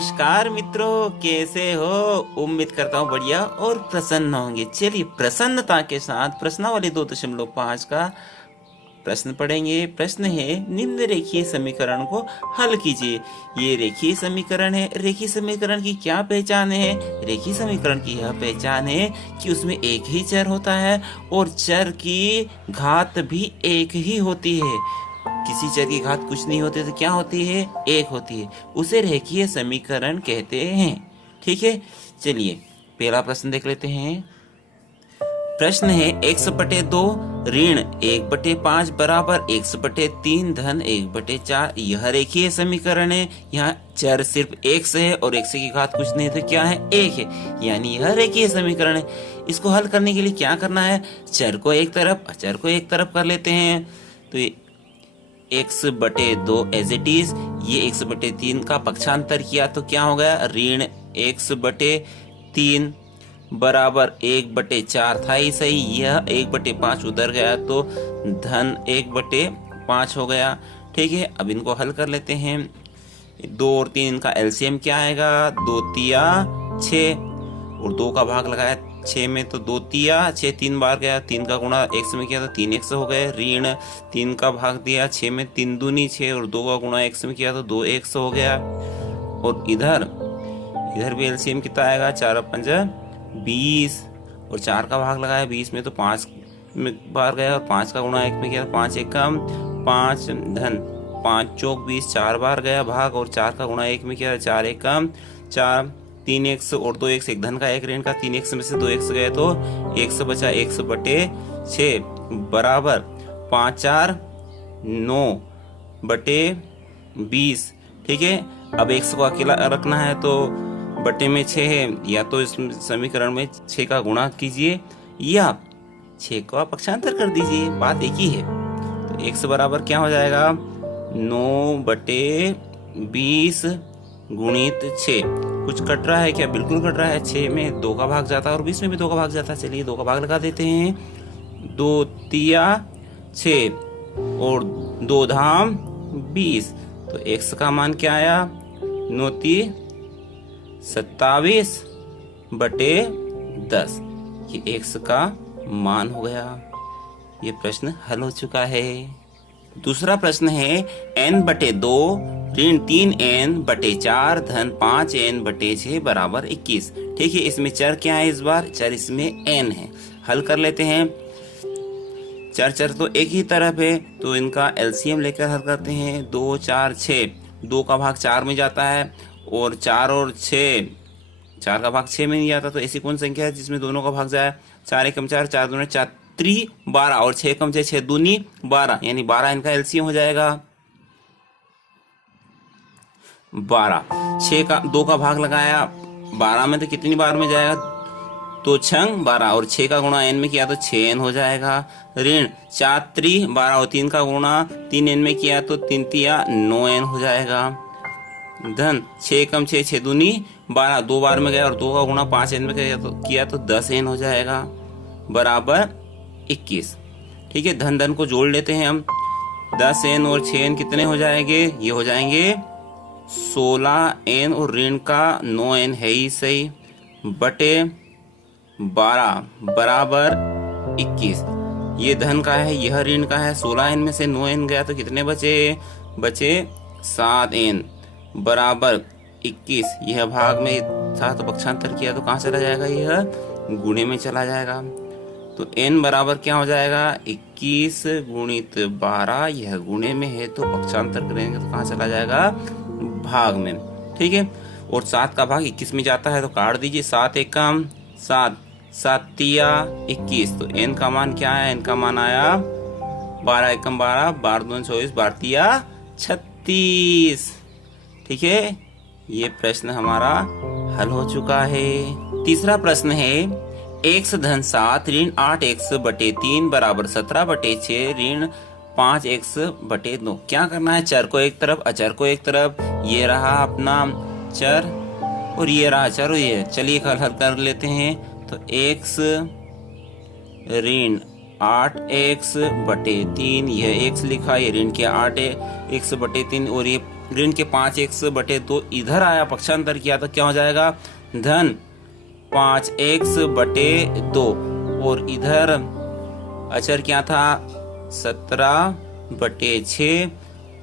नमस्कार मित्रों, कैसे हो? उम्मीद करता हूँ बढ़िया और प्रसन्न होंगे। चलिए प्रसन्नता के साथ प्रश्नावली 2.5 का प्रश्न पढ़ेंगे। प्रश्न है, निम्न रेखीय समीकरण को हल कीजिए। ये रेखीय समीकरण है। रेखीय समीकरण की क्या पहचान है? रेखीय समीकरण की यह पहचान है कि उसमें एक ही चर होता है और चर की घात भी एक ही होती है। किसी चर की घात कुछ नहीं होती तो क्या होती है? एक होती है। उसे रेखीय समीकरण कहते हैं। ठीक है, चलिए पहला प्रश्न देख लेते हैं। प्रश्न है, x/2 ऋण 1/5 बराबर x/3 धन 1/4। यह रेखीय समीकरण है। यहाँ चर सिर्फ x है और x की घात कुछ नहीं तो क्या है? 1 है, यानी यह रेखीय समीकरण है। इसको हल करने के लिए क्या करना है? चर को एक तरफ, अचर को एक तरफ कर लेते हैं। तो x/2 एज इट इज, ये x/3 का पक्षांतर किया तो क्या हो गया? ऋण x/3 बराबर 1/4 था ही सही। यह 1/5 उधर गया तो धन 1/5 हो गया। ठीक है, अब इनको हल कर लेते हैं। 2 और 3 का एलसीएम क्या आएगा? 2 तिया 6 और 2 का भाग लगाया 6 में तो 2 तिया 6 3 बार गया। 3 का गुणा x में किया तो 3x हो गए। ऋण 3 का भाग दिया 6 में, 3 दूनी 6 और 2 का गुणा x में किया तो 2x हो गया। और इधर भी एलसीएम कितना आएगा? 4×5 20 और 4 का भाग लगाया 20 में तो 5 में बार गया और 5 का गुणा 1 में किया 5 एकम 5 धन 5 चौक 20 4 बार गया भाग और 4 का गुणा 1 में किया 4 एकम 4 3x और 2x, एक धन का एक ऋण का 3x में से 2x गए तो x बचा। x/6 बराबर 5×4 9/20। ठीक है, अब x को अकेला रखना है तो बटे में 6 है, या तो इस समीकरण में 6 का गुणा कीजिए या 6 का पक्षांतर कर दीजिए, बात एक ही है। तो x बराबर क्या हो जाएगा? 9/20 गुणित 6। कुछ कट रहा है क्या? बिल्कुल कट रहा है। 6 में 2 का भाग जाता है और 20 में भी 2 का भाग जाता है। चलिए 2 का भाग लगा देते हैं। 2 तिया 6 और 2 धाम 20, तो x का मान क्या आया? 9×3 = 27/10। ये x का मान हो गया। ये प्रश्न हल हो चुका है। दूसरा प्रश्न है, n/2 ऋण 3n/4 धन 5n/6 बराबर 21। ठीक है, इसमें चर क्या है? इस बार चर इसमें n है। हल कर लेते हैं। चर तो एक ही तरफ है तो इनका एलसीएम लेकर हल करते हैं। 2 4 6, 2 का भाग 4 में जाता है और 4 और 6, 4 का भाग 6 में नहीं जाता। तो ऐसी कौन संख्या है जिसमें दोनों का भाग जाए? 4 एकम 4, 4 दूनी 4 3 12 और 6 एकम 6, 6 दूनी 12, यानी 12 इनका एलसीएम हो जाएगा 12। 6 का 2 का भाग लगाया 12 में तो कितनी बार में जाएगा? तो 6 12 और 6 का गुणा n में किया तो 6n हो जाएगा। ऋण 4 3 12 और 3 का गुणा 3n में किया तो 3 तिया 9n हो जाएगा। धन 6 एकम 6, 6 दूनी 12, 2 बार में गया और 2 का गुणा 5n में किया तो 10n हो जाएगा बराबर 21। ठीक है, धन धन को जोड़ लेते हैं हम। 10n और 6n कितने हो जाएंगे? ये हो जाएंगे 16n और ऋण का 9n है ही सही बटे 12 बराबर 21। ये धन का है, यह ऋण का है। 16n में से 9n गया तो कितने बचे? 7n बराबर 21। यह भाग में था तो पक्षांतर किया तो कहाँ चला जाएगा? यह गुणे में चला जाएगा। तो n बराबर क्या हो जाएगा? 21 गुणित 12। यह गुणे में है तो पक्षांतर करेंगे तो कहाँ चला जाएगा? भाग में। ठीक है, और 7 का भाग 21 में जाता है तो काट दीजिए। 7 एकम 7, 7 तिया 21। तो n का मान क्या है? n का मान आया 12 एकम 12, 12 दूनी 24, 12 तिया 36। ठीक है, ये प्रश्न हमारा हल हो चुका है। तीसरा प्रश्न है, x धन 7 ऋण 8x/3 बराबर 17/6 ऋण 5x/2। क्या करना है? चर को एक तरफ, अचर को एक तरफ। ये रहा अपना चर और ये रहा चर। ये चलिए हल कर लेते हैं। तो x ऋण 8x/3, यह x लिखा, ये ऋण किया 8x/3 और ये ऋण के 5x/2 इधर आया, पक्षांतर किया तो क्या हो जाएगा, धन 5x/2, और इधर अचर क्या था, 17/6,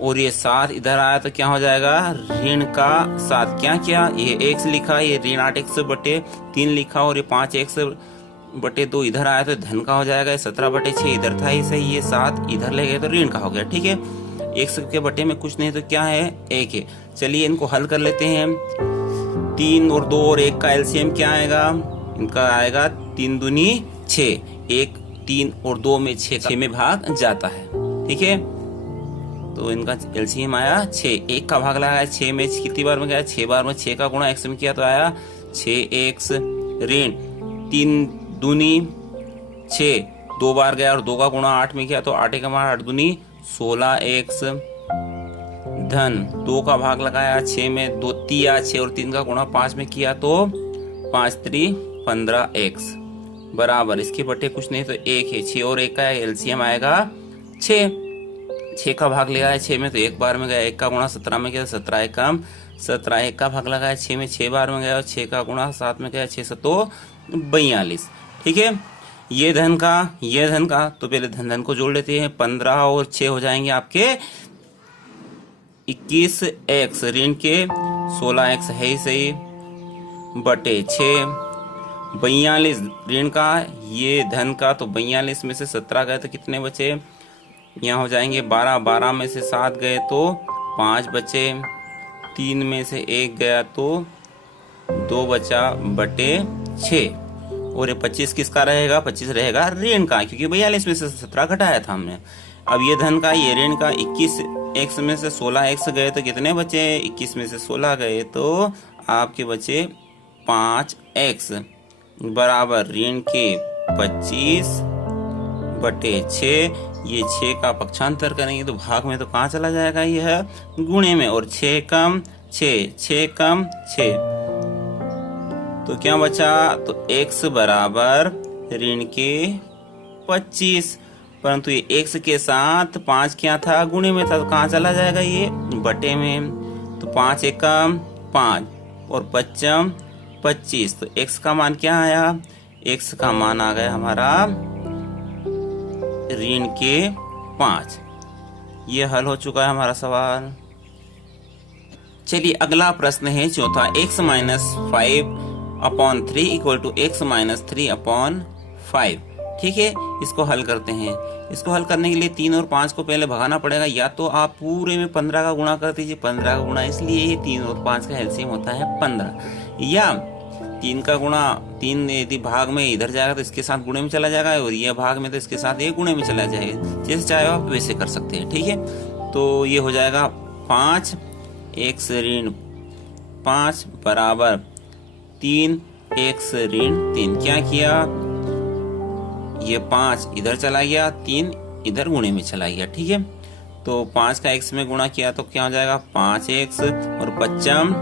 और ये 7 इधर आया तो क्या हो जाएगा, ऋण का 7। क्या किया, ये x लिखा, ये ऋण 8x/3 लिखा, और ये 5x/2 इधर आया तो धन का हो जाएगा, 17/6 इधर था ही सही, ये 7 इधर ले गए तो ऋण का हो गया। ठीक है, x के बटे में कुछ नहीं तो क्या है, 1 है। चलिए इनको हल कर लेते हैं। 3 और 2 और 1 का एलसीएम क्या आएगा, इनका आएगा 3 दूनी 6। 1 3 और 2 में 6 में भाग जाता है। ठीक है, तो इनका एलसीएम आया 6। 1 का भाग लगाया 6 में, कितनी बार में गया, 6 बार में। 6 का गुणा x में किया तो आया 6x, ऋण 3 दूनी 6, 2 बार गया, और 2 का गुणा 8 में किया तो 8 का मान 8 दूनी 16x, धन 2 का भाग लगाया 6 में, 2 तिया 6, और 3 का गुणा 5 में किया तो 5 3 15x, बराबर इसके बटे कुछ नहीं तो 1 है। 6 और 1 का एलसीएम आएगा 6। 6 का भाग लगाया 6 में तो 1 बार में गया, 1 का गुणा 17 में किया 17 एकम 17, 1 का भाग लगाया 6 में 6 बार में गया, और 6 का गुणा 7 में गया 6 7 42। ठीक है, ये धन का तो पहले धन को जोड़ लेते हैं। 15 और 6 हो जाएंगे आपके 21x, ऋण के 16x है ही सही, बटे 6, 42 ऋण का, ये धन का, तो 42 में से 17 गए तो कितने बचे, यहाँ हो जाएंगे 12, 12 में से 7 गए तो 5 बचे, 3 में से 1 गया तो 2 बचा, बटे 6, और ये 25 किसका रहेगा, 25 रहेगा ऋण का, क्योंकि 42 में से 17 घटाया था हमने। अब ये धन का, ये ऋण का, 21x में से 16x गए तो कितने बचे, 21 में से 16 गए तो आपके बचे 5x, बराबर ऋण के 25/6। ये 6 का पक्षांतर करेंगे तो भाग में तो कहाँ चला जाएगा, यह गुणे में, और 6 कम 6, 6 कम 6, तो क्या बचा, तो x बराबर ऋण के 25, परंतु ये x के साथ 5 क्या था, गुणे में था, तो कहाँ चला जाएगा, ये बटे में, तो 5 एकम 5 और 5 25, तो x का मान क्या आया, x का मान आ गया हमारा ऋण के 5। ये हल हो चुका है हमारा सवाल। चलिए अगला प्रश्न है चौथा, x - 5/3 इक्वल टू x - 3/5। ठीक है, इसको हल करते हैं। इसको हल करने के लिए 3 और 5 को पहले भगाना पड़ेगा, या तो आप पूरे में 15 का गुणा कर दीजिए, 15 का गुणा, इसलिए ये 3 और 5 का एलसीएम होता है 15, या 3 का गुणा 3 यदि भाग में इधर जाएगा तो इसके साथ गुणे में चला जाएगा, और ये भाग में तो इसके साथ ये गुणे में चला जाएगा, जैसे चाहे आप वैसे कर सकते हैं। ठीक है, तो ये हो जाएगा 5x ऋण 5 बराबर 3x ऋण 3। क्या किया, ये 5 इधर चला गया, 3 इधर गुणे में चला गया। ठीक है, तो 5 का x में गुणा किया तो क्या हो जाएगा 5x, और 5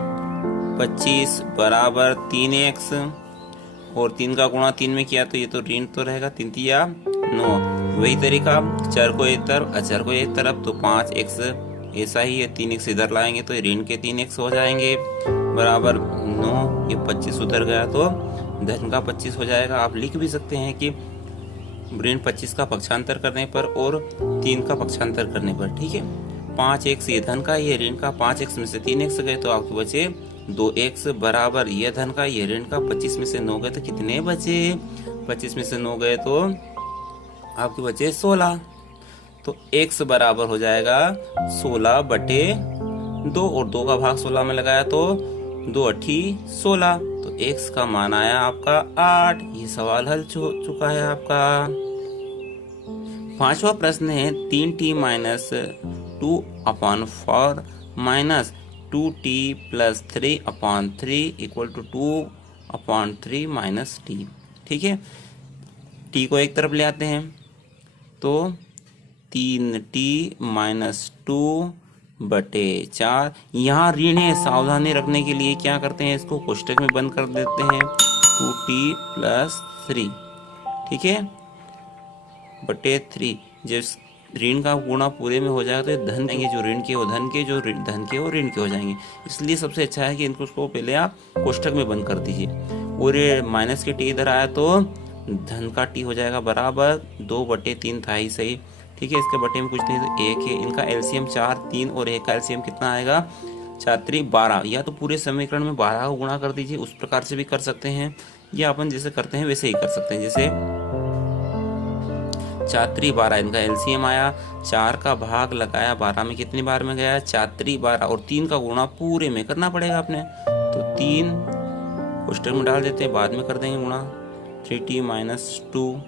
25 बराबर 3x, और 3 का गुणा 3 में किया तो ये तो ऋण तो रहेगा, 3 तिया 9। वही तरीका, चर को एक तरफ अचर को एक तरफ, तो 5x ऐसा ही है, 3x इधर लाएंगे तो ऋण के 3x हो जाएंगे, बराबर 9। ये 25 उधर गया तो धन का 25 हो जाएगा। आप लिख भी सकते हैं कि ऋण 25 का पक्षांतर करने पर और 3 का पक्षांतर करने पर। ठीक है, 5x ये धन का, ये ऋण का, 5x में से 3x गए तो आपके बचे 2x, बराबर ये धन का, ये ऋण का, 25 में से 9 गए तो कितने बचे, 25 में से 9 गए तो आपके बचे 16, तो x बराबर हो जाएगा 16/2, और 2 का भाग 16 में लगाया तो 2 8 16, तो x का मान आया आपका 8। ये सवाल हल हो चुका है आपका। पांचवा प्रश्न है 3t - 2/4 minus 2t + 3/3 equal to 2/3 minus t। ठीक है, t को एक तरफ ले आते हैं तो 3t - 2/4, यहाँ ऋण है, सावधानी रखने के लिए क्या करते हैं, इसको कोष्टक में बंद कर देते हैं, 2t + 3। ठीक है, बटे 3, जब ऋण का गुणा पूरे में हो जाएगा तो ये धन देंगे, जो ऋण के वो धन के, जो धन के वो ऋण के हो जाएंगे। इसलिए सबसे अच्छा है कि इनको पहले आप कोष्टक में बंद कर दीजिए। और ये माइनस के टी इधर आया तो धन का टी हो जाएगा बराबर 2/3 था ही सही। ठीक है, इसके बटे में कुछ नहीं तो 1 है। इनका एलसीएम 4, 3 और 1 का एलसीएम कितना आएगा? 4×3 12। या तो पूरे समीकरण में 12 को गुणा कर दीजिए, उस प्रकार से भी कर सकते हैं, या अपन जैसे करते हैं वैसे ही कर सकते हैं। जैसे 4×3 12 इनका एलसीएम आया, 4 का भाग लगाया 12 में, कितनी बार में गया? 4×3 12, और 3 का गुणा पूरे में करना पड़ेगा अपने, तो 3 कोष्टक में डाल देते हैं, बाद में कर देंगे गुणा। 3t - 2,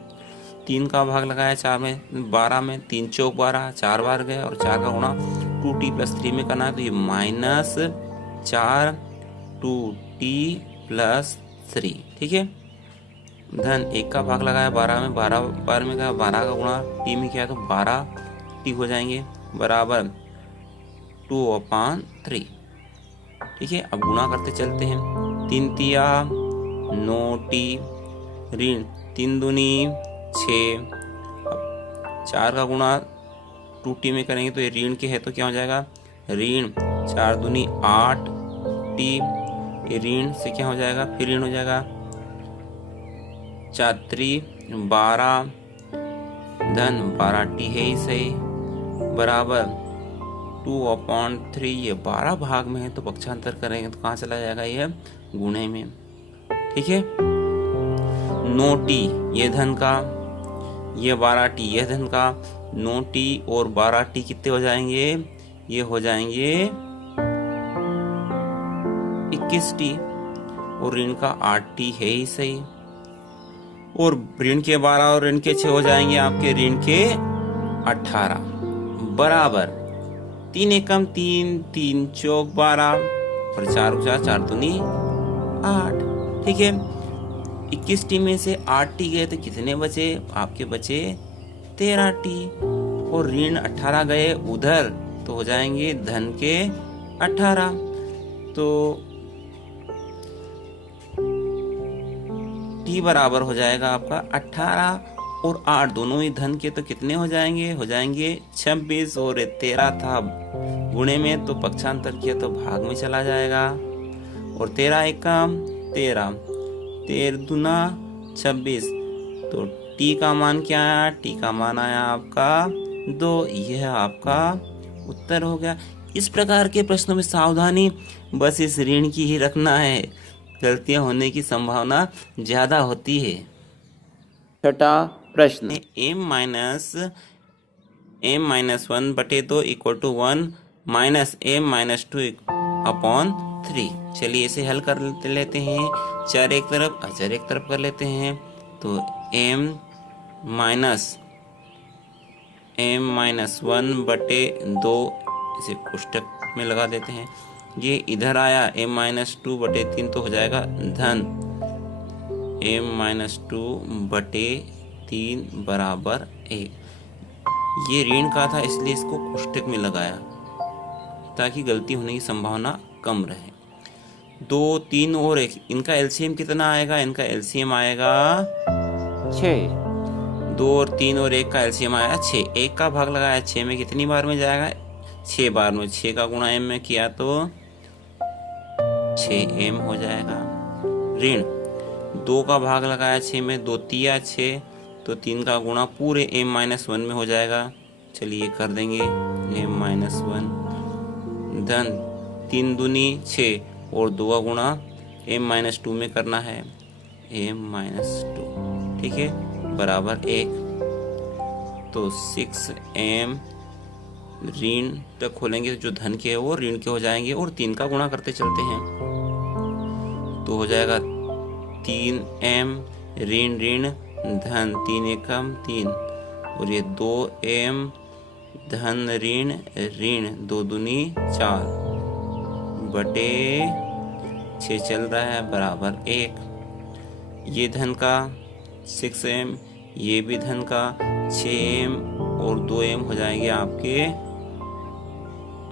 3 का भाग लगाया 4 में 12 में, 3 चौक 12, 4 बार गया, और 4 का गुणा 2t + 3 में करना है, तो ये -4 2t + 3। ठीक है, धन 1 का भाग लगाया 12 में, 12 बार में गया, 12 का गुणा t में किया तो 12t हो जाएंगे बराबर 2/3। ठीक है, अब गुणा करते चलते हैं। 3 तिया 9t, ऋण 3 दूनी 6, 4 का गुणा 2t में करेंगे तो ये ऋण के है तो क्या हो जाएगा? ऋण 4 दूनी 8t, ये ऋण से क्या हो जाएगा? फिर ऋण हो जाएगा 4×3 12, धन 12t है ही सही बराबर 2/3। ये 12 भाग में है तो पक्षांतर करेंगे तो कहाँ चला जाएगा? ये गुणे में। ठीक है, 9t ये धन का, ये 12t ये धन का, 9t और 12t कितने हो जाएंगे? ये हो जाएंगे 21t, और ऋण का 8t है ही सही, और ऋण के 12 और ऋण के 6 हो जाएंगे आपके ऋण के 18 बराबर 3 एकम 3, 3 चौक 12, और 4 4 दूनी 8। ठीक है, 21t में से 8t गए तो कितने बचे? आपके बचे 13t, और ऋण 18 गए उधर तो हो जाएंगे धन के 18। तो t बराबर हो जाएगा आपका 18 और 8, दोनों ही धन के तो कितने हो जाएंगे? हो जाएंगे 26, और 13 था गुणे में तो पक्षांतर किया तो भाग में चला जाएगा, और 13 एकम 13, 13 दूना 26, तो t का मान क्या आया? t का मान आया आपका 2। यह आपका उत्तर हो गया। इस प्रकार के प्रश्नों में सावधानी बस इस ऋण की ही रखना है, गलतियां होने की संभावना ज्यादा होती है। छठा प्रश्न, m-1/2 = 1 -m-2/3। चलिए इसे हल कर लेते हैं, चर एक तरफ अचर एक तरफ कर लेते हैं, तो m-1/2 इसे कोष्टक में लगा देते हैं। ये इधर आया m-2/3 तो हो जाएगा धन m-2/3 बराबर 1। ये ऋण का था इसलिए इसको कोष्टक में लगाया ताकि गलती होने की संभावना कम रहे। 2 3 और 1, इनका एलसीएम कितना आएगा? इनका एलसीएम आएगा 6। 2 और 3 और 1 का एलसीएम आया 6। 1 का भाग लगाया 6 में, कितनी बार में जाएगा? 6 बार में। 6 का गुणा m में किया तो 6m हो जाएगा। ऋण 2 का भाग लगाया 6 में, 2 तिया 6, तो 3 का गुणा पूरे m-1 में हो जाएगा। चलिए कर देंगे m-1, धन 3 दूनी 6 और 2 का गुणा m-2 में करना है m-2। ठीक है, बराबर 1, तो 6m ऋण तक खोलेंगे तो जो धन के है वो ऋण के हो जाएंगे, और 3 का गुणा करते चलते हैं तो हो जाएगा 3m ऋण ऋण धन 3 एकम 3, और ये 2m धन ऋण ऋण 2 दूनी 4 बटे 6 चल रहा है बराबर 1। ये धन का 6m, ये भी धन का 6m और 2m हो जाएंगे आपके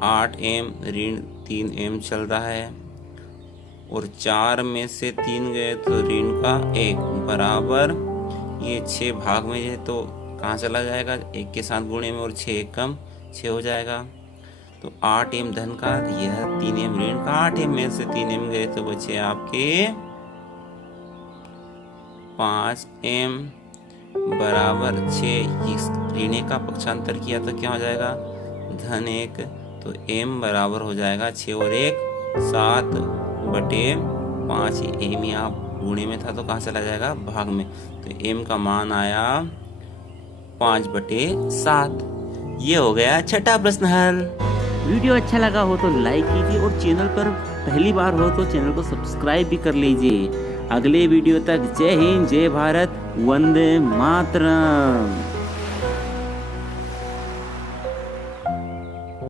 8m ऋण 3m चल रहा है, और 4 में से 3 गए तो ऋण का 1 बराबर ये 6 भाग में है तो कहाँ चला जाएगा, 1 के साथ गुणे में और 6 कम 6 हो जाएगा। तो 8 m धन का, यह 3 m ऋण का, 8 m में से 3 m गए तो बचे आपके 5 m बराबर 6। इस ऋण का पक्षांतर किया तो क्या हो जाएगा, धन 1। तो m बराबर हो जाएगा 6 और 1 7 बटे 5। m यहाँ गुणे में था तो कहाँ चला जाएगा, भाग में। तो m का मान आया 5 बटे 7। ये हो गया छठा प्रश्न हल। वीडियो अच्छा लगा हो तो लाइक कीजिए और चैनल पर पहली बार हो तो चैनल को सब्सक्राइब भी कर लीजिए। अगले वीडियो तक जय हिंद, जय भारत, वंदे मातरम।